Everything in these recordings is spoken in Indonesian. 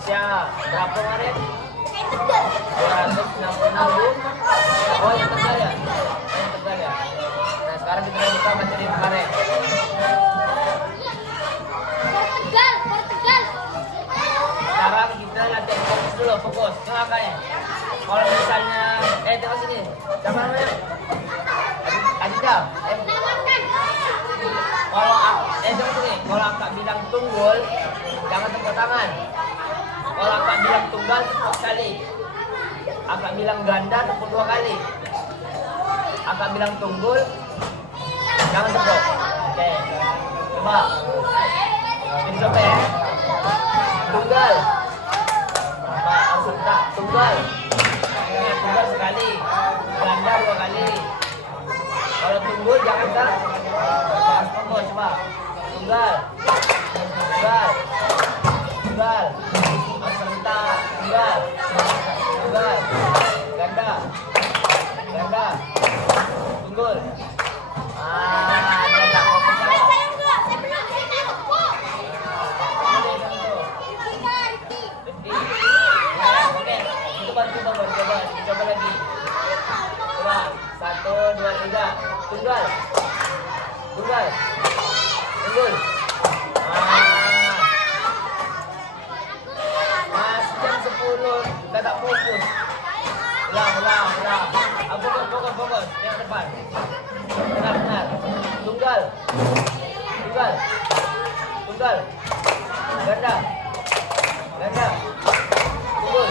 Indonesia. Berapa kemarin? 266. Oh, yang Tegal ya? Yang Tegal ya? Nah, sekarang kita buka materi kemarin. Portugal. Sekarang kita latihan fokus dulu, fokus. Tengah kayaknya. Kalau misalnya, tengok sini. Siapa namanya? Adida. Kalau tengok sini. Kalau akak bilang tunggul, jangan tepuk tangan. Kalau akak bilang tunggal, tepuk sekali. Akak bilang ganda, tepuk 2 kali. Akak bilang tunggul, jangan tepuk. Oke. Coba. Coba ya. Tunggal. Tak, tunggal. Tunggal sekali. Ganda 2 kali. Kalau tunggul jangan tak. Harus fokus, coba. Tunggal. Tunggal. Tunggal. Serentak. Tunggal. Tunggal. Ganda. Ganda. Tunggul. Ganda. Coba lagi. Coba. 1, 2, 3. Tunggal. Tunggal. Tunggul. Masih jam 10. Dah tak fokus. Ulang. Fokus. Yang depan. Benar. Tunggal. Tunggal. Ganda. Tunggul.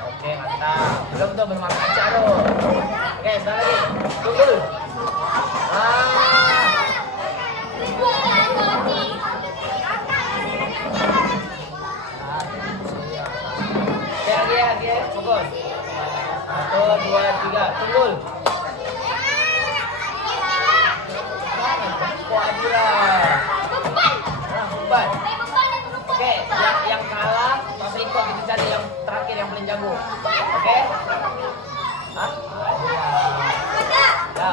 Oke, mantap. Belum tuh bermain acara. Oke, sebentar lagi. Tunggul. Oke, lagi. Fokus. 1, 2, 3. Tunggul. Beban. Oke, yang kalah masih ikut kita cari yang terakhir yang paling jago. Oke? Hah? Ya.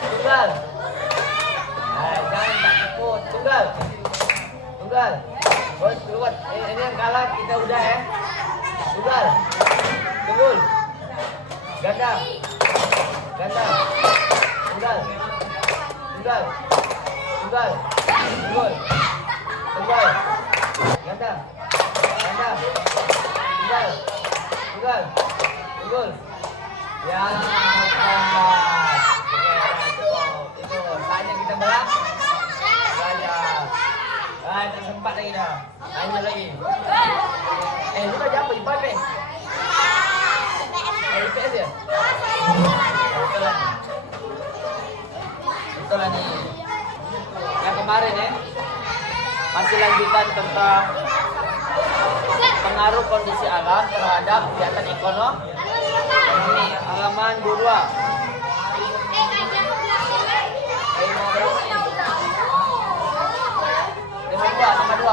Tunggal. Jangan tak ikut. Tunggal. Buat. Ini yang kalah kita udah ya. Tunggal. Tunggul. Ganda. Tunggal. Tunggul. Ganda. Tunggul. Ya. Itu saatnya kita belah. Saja. Tak sempat lagi dah. Hanya lagi. Lu dah jumpa di mana? IPS ya? Betul lah nih. Yang kemarin ya. Masih lanjutan tentang pengaruh kondisi alam terhadap kegiatan ekonomi. Ini halaman 22. Nomor 2.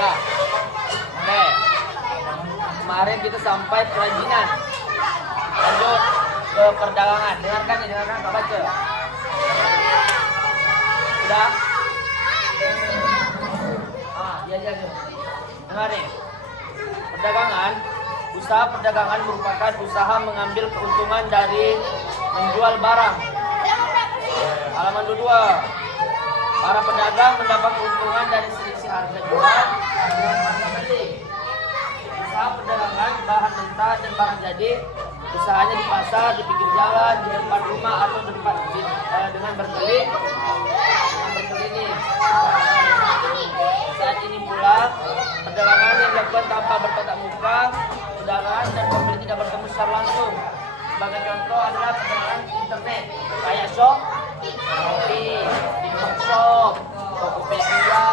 Ya. Oke. Kemarin kita sampai kerajinan. Lanjut ke perdagangan. Dengarkan Pak baca. Sudah? Iya. Dengar nih. Usaha perdagangan merupakan usaha mengambil keuntungan dari menjual barang. Halaman 22. Para pedagang mendapat keuntungan dari selisih harga jual dengan harga beli. Usaha perdagangan bahan mentah dan barang jadi, usahanya di pasar, di pinggir jalan, di depan rumah atau dengan berkeliling. Saat ini pula perdagangan yang dilakukan tanpa bertatap muka, pedagang dan pembeli tidak bertemu secara langsung. Sebagai contoh adalah perdagangan internet kayak Shopee, TikTok Shop, Tokopedia,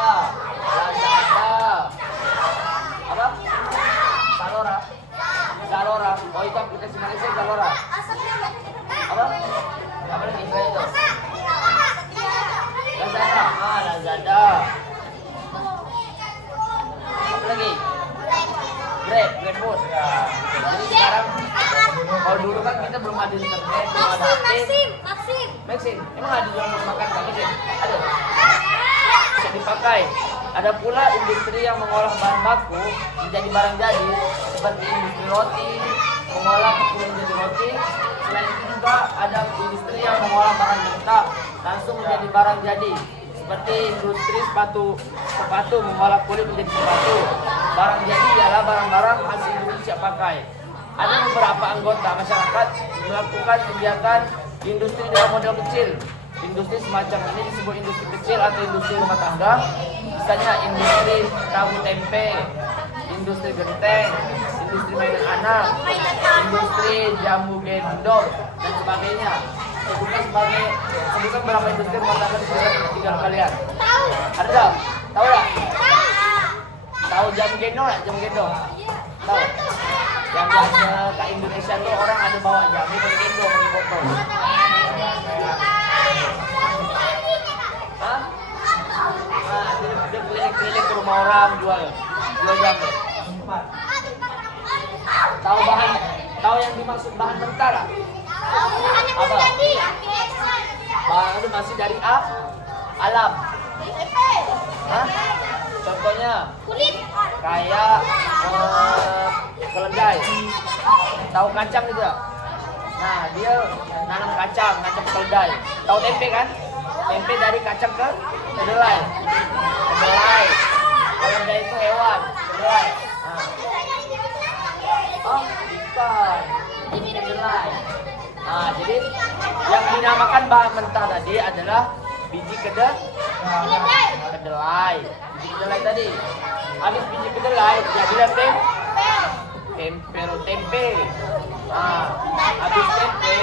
Lazada, Zalora. Oh itu aplikasi Malaysia Zalora. Apa lagi itu? Lazada. Apa lagi? Grab food. Jadi sekarang Kalau dulu kan kita belum ada internet, belum ada HP. Maxim. Emang ada jual makan kami sih? Ada. Bisa dipakai. Ada pula industri yang mengolah bahan baku menjadi barang jadi, seperti industri roti, mengolah tepung menjadi roti. Selain itu juga ada industri yang mengolah barang mentah langsung menjadi barang jadi, seperti industri sepatu mengolah kulit menjadi sepatu. Barang jadi ialah barang-barang hasil industri siap pakai. Ada beberapa anggota masyarakat melakukan kegiatan industri dalam model kecil. Industri semacam ini disebut industri kecil atau industri rumah tangga. Misalnya industri tahu tempe, industri genteng, industri mainan anak, industri jamu gendong, dan sebagainya. Sebutkan berapa industri rumah tangga di sekitar tinggal kalian. Ada? Tahu nggak? Tahu jamu gendong nggak? Jamu gendong? Tahu? Yang biasa ke Indonesia tuh orang ada bawa jamu pakai gendong, pakai botol. Hah? Nah, dia keliling-keliling ke rumah orang jual jamu. Tahu yang dimaksud bahan mentah lah? Apa? Bahan itu masih dari alam. Hah? Contohnya kayak keledai. Tahu kacang juga. Nah, dia nanam kacang keledai. Tahu tempe kan? Tempe dari kacang ke kedelai. Keledai itu hewan. Kedelai. Oh, bukan. Ini kedelai. Nah, jadi yang dinamakan bahan mentah tadi adalah biji kedelai. Biji kedelai tadi. Habis biji kedelai jadilah tempe. Nah, habis tempe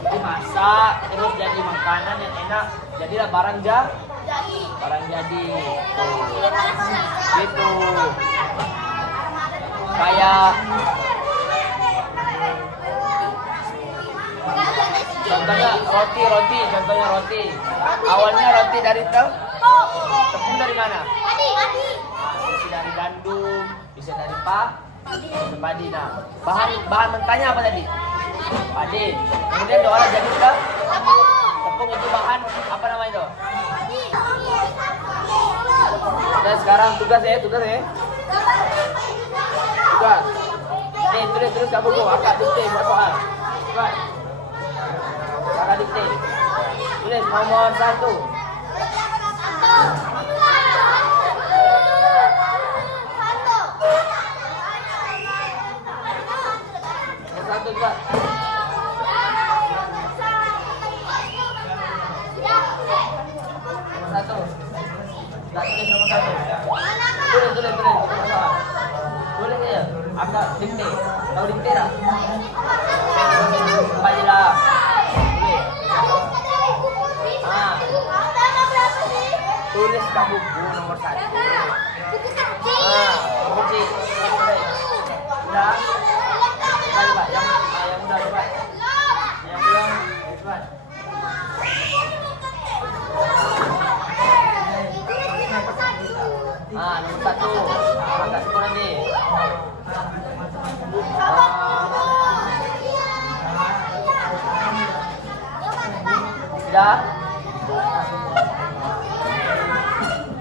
dimasak terus jadi makanan yang enak. Jadilah barang jadi. Gitu. Kayak contohnya roti. Awalnya roti dari tepung dari mana? Bisa dari gandum, bisa dari padi. Nah, bahan mentahnya apa tadi? Padi. Kemudian diolah jadi tepung itu bahan apa namanya itu? Dan sekarang tugas ya. Tugas. Nih, tulis kamu buku, akak dikte buat soal. Coba. Kakak dikte. Tulis nomor 1. Nomor 1 coba. Nomor 1. Enggak tulis nomor 1. Tulis nomor soal. Tulis ya. Akak dikte. Tahu dikte tak? Baiklah. Tulis kat buku nomor 1. Nomor C. Sudah. Coba yang mudah coba. Yang belum coba. Nomor 1. Angkat semua nanti. Sudah?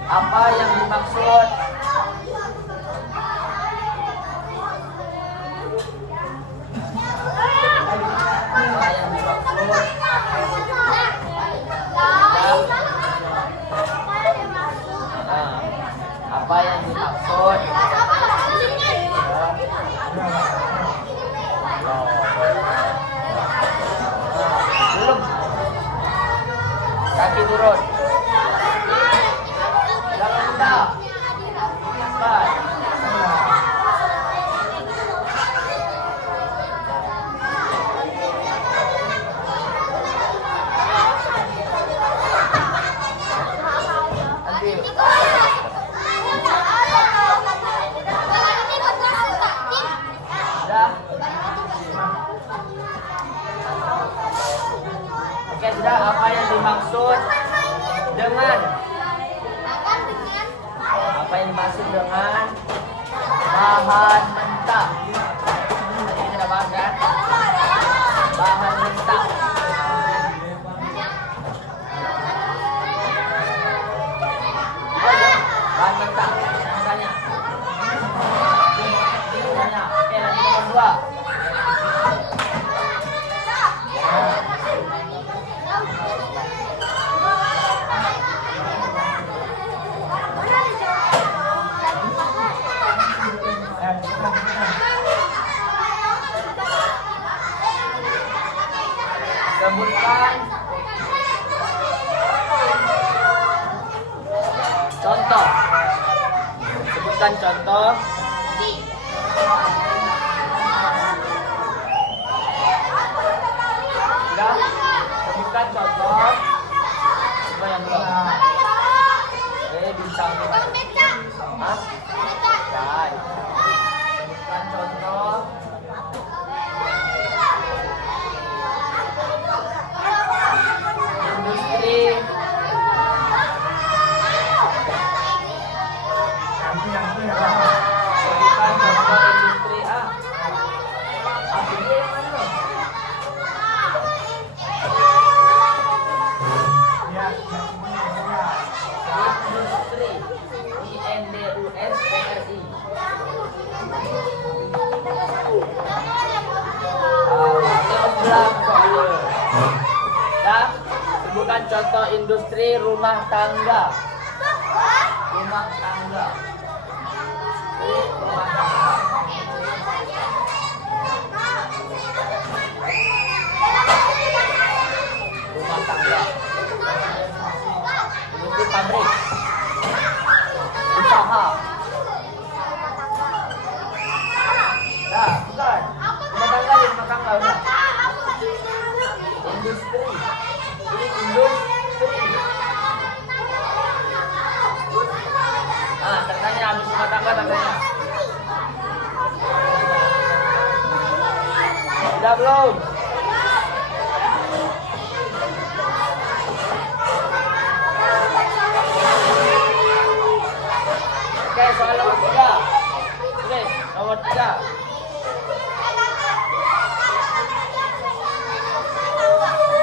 Apa yang dimaksud? Apa yang dimaksud? Belum. Kaki turun. Jangan lupa. Cepat. Oke, sudah. Apa yang dimaksud dengan bahan mentah? Tadi kita bahas kan? Sebutkan contoh. Sudah? Sebutkan contoh. Coba yang belum. Bintang. Hah? Baik. Sebutkan contoh. Industri. Sebutkan contoh industri A. Artinya yang mana? Industri. INDUSTRI. Sebutkan contoh industri rumah tangga. Rumah tangga. Rumah tangga. Rumah tangga. Industri pabrik. Usaha. Nah, bukan. Rumah tangga di rumah tangga udah. Industri. Ini industri. Tandanya habis rumah tangga tandanya. Sudah belum? Oke, soal nomor 3. Oke, nomor 3.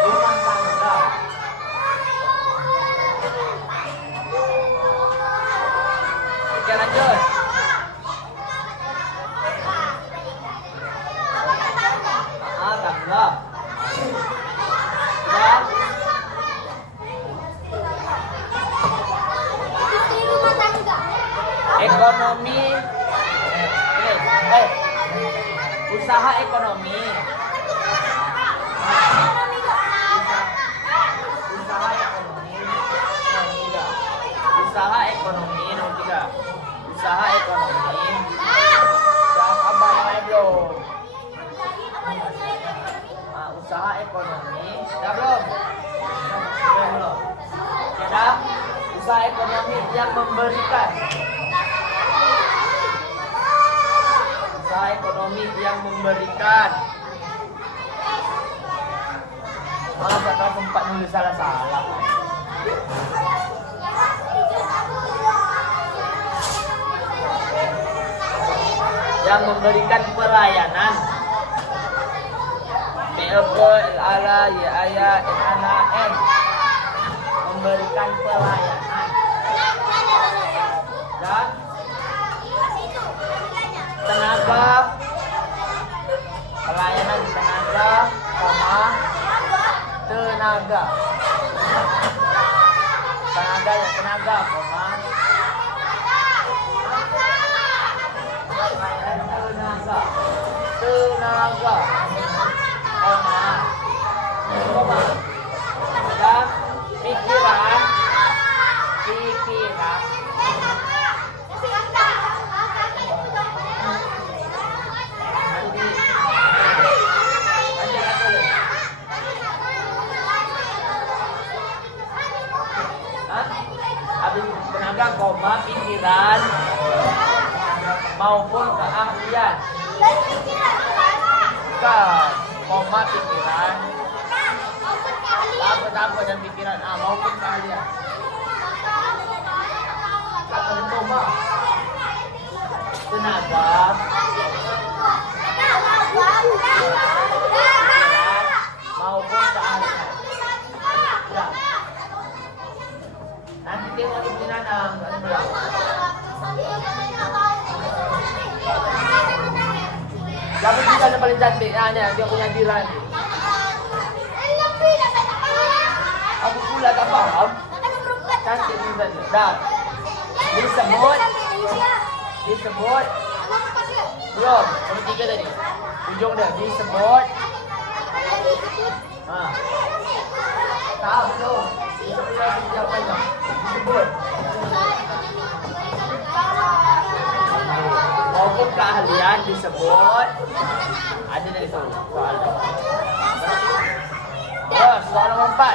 Rumah tangga. Oke, lanjut. Tangga. Ya. Ekonomi. Usaha ekonomi. Usaha ekonomi. Usaha ekonomi nomor 3. Usaha ekonomi. Jangan apa yang belum. Usaha ekonomi. Sudah belum? Sudah belum? Sudah? Usaha ekonomi yang memberikan. Usaha ekonomi yang memberikan. Malah saya sempat nulis salah-salah. Yang memberikan pelayanan. PLP, LALA, YAYA, NANA, M. Memberikan pelayanan. Dan tenaga, pelayanan tenaga, tenaga. Tenaga ya tenaga, tenaga. Tenaga. Dan pikiran. Tenaga, pikiran maupun keahlian. Bukan, pikiran. Apa dan pikiran maupun keahlian. Tenaga, maupun keahlian. Ya. Nanti tengok di binatang. Siapa sih yang paling cantik? Dia punya jiran. Aku pula tak paham. Cantik ni saja. Dah. Disebut. Belum. Nomor 3 tadi. Ujung dia. Disebut. Tahu belum? Disebut. keahlian disebut ada dari itu soal. Terus soal nomor 4.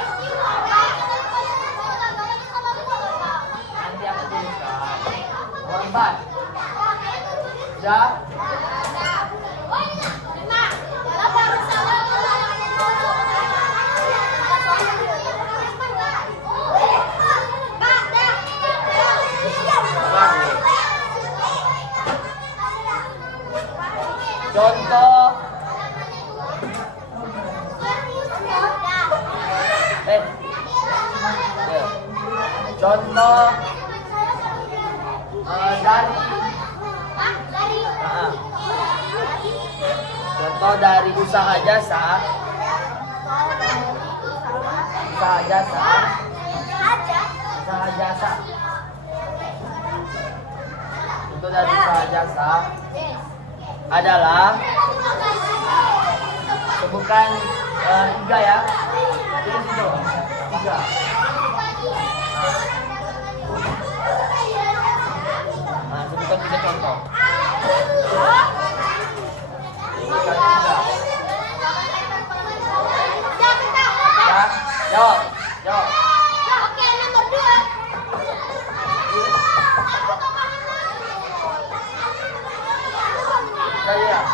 Nanti aku tuliskan. Nomor 4. Sudah? Contoh contoh contoh dari usaha jasa contoh dari usaha jasa adalah sebutkan 3 ya. Tulis itu 3. Nah, sebutkan 3 contoh. Sebutkan 3. Ya, jawab. Oke, nomor 2. Ya.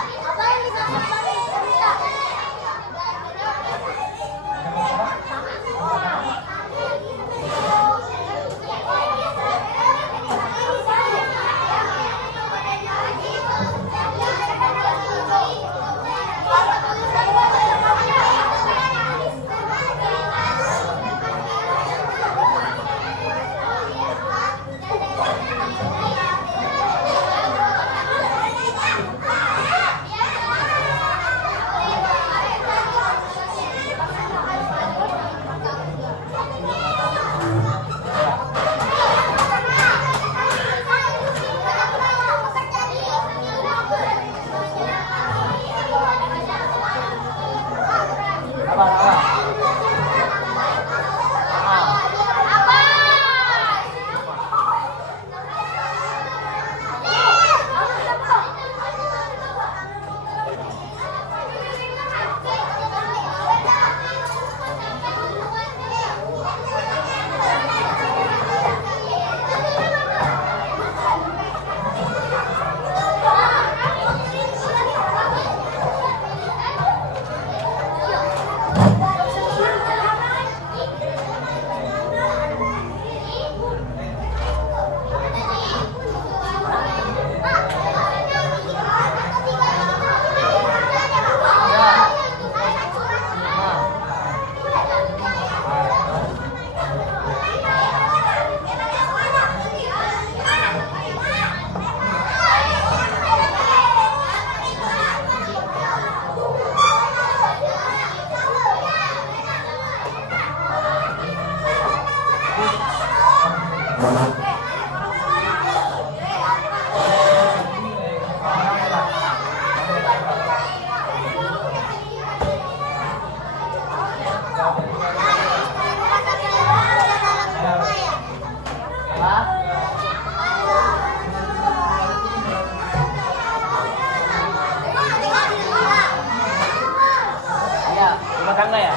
Tangga ya.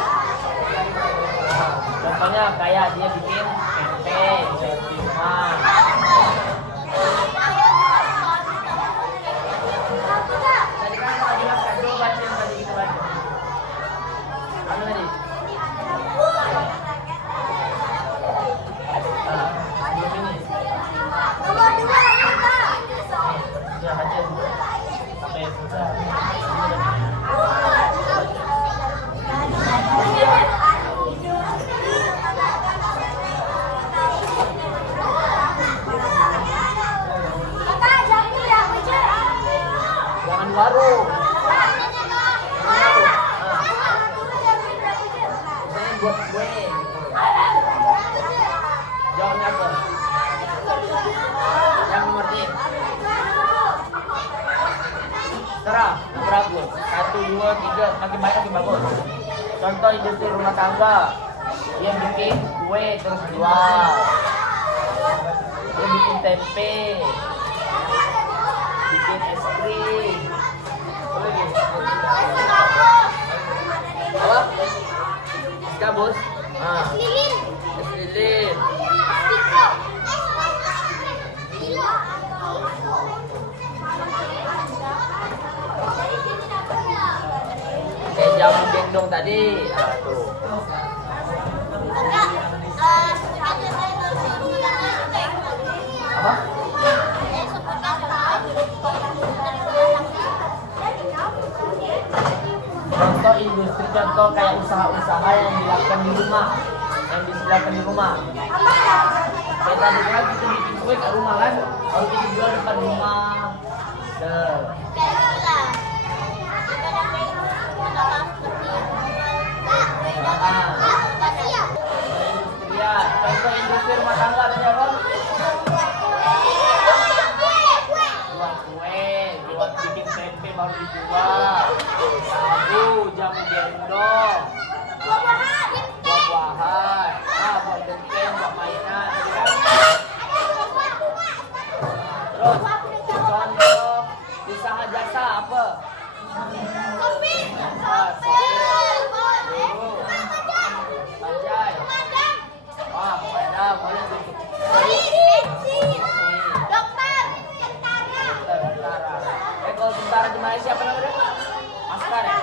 Contohnya kayak dia bikin tempe, pisang. Tadi kan saya jelaskan dulu baca yang tadi kita baca. Apa tadi? Belum ini. Ya baca sampai selesai. Baru. Saya buat kue. Jawabnya apa? Yang nomor 3. Terang, berapa? 1, 2, 3, makin banyak makin bagus. Contoh industri rumah tangga. Dia bikin kue terus jual. Dia bikin tempe. Bikin es krim. bos? Ah, Lilin. es lilin. Tiko. Tilo. Oke, jamu gendong tadi. Ah, tuh. Apa? Contoh industri, contoh kayak usaha-usaha yang dilakukan di rumah, yang bisa dilakukan di rumah. Kayak tadi kan kita bikin kue ke rumah kan, kalau kita jual depan rumah. Tuh. Ya, contoh industri rumah tangga tadi apa? Jual kue, jual bikin tempe baru dijual. Sabu, jamu gendong, buah-buahan, buat genteng, buat mainan, ya kan? Terus, contoh usaha jasa apa? Sopir, guru, bajai, pemadam, boleh tuh. Tentara. Kalau tentara di Malaysia apa namanya? Askar ya?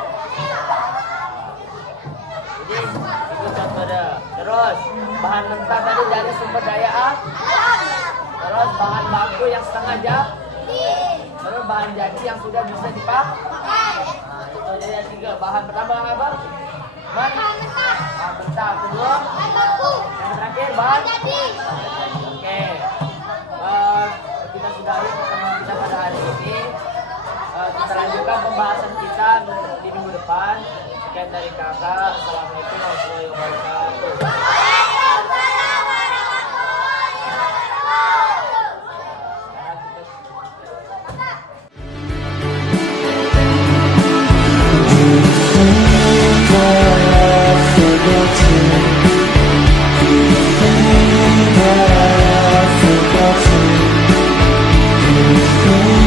Jadi itu contohnya. Terus bahan mentah tadi dari sumber daya alam. Terus bahan baku yang setengah jadi. Terus bahan jadi yang sudah bisa dipakai. Nah, itu jadi 3. Bahan pertama apa? Bahan mentah. Kedua, yang terakhir bahan jadi. Oke. Kita sudahi pertemuan kita pada hari ini. Kita lanjutkan pembahasan kita di minggu depan. Sekian dari kakak. Assalamualaikum warahmatullahi wabarakatuh. Forgotten.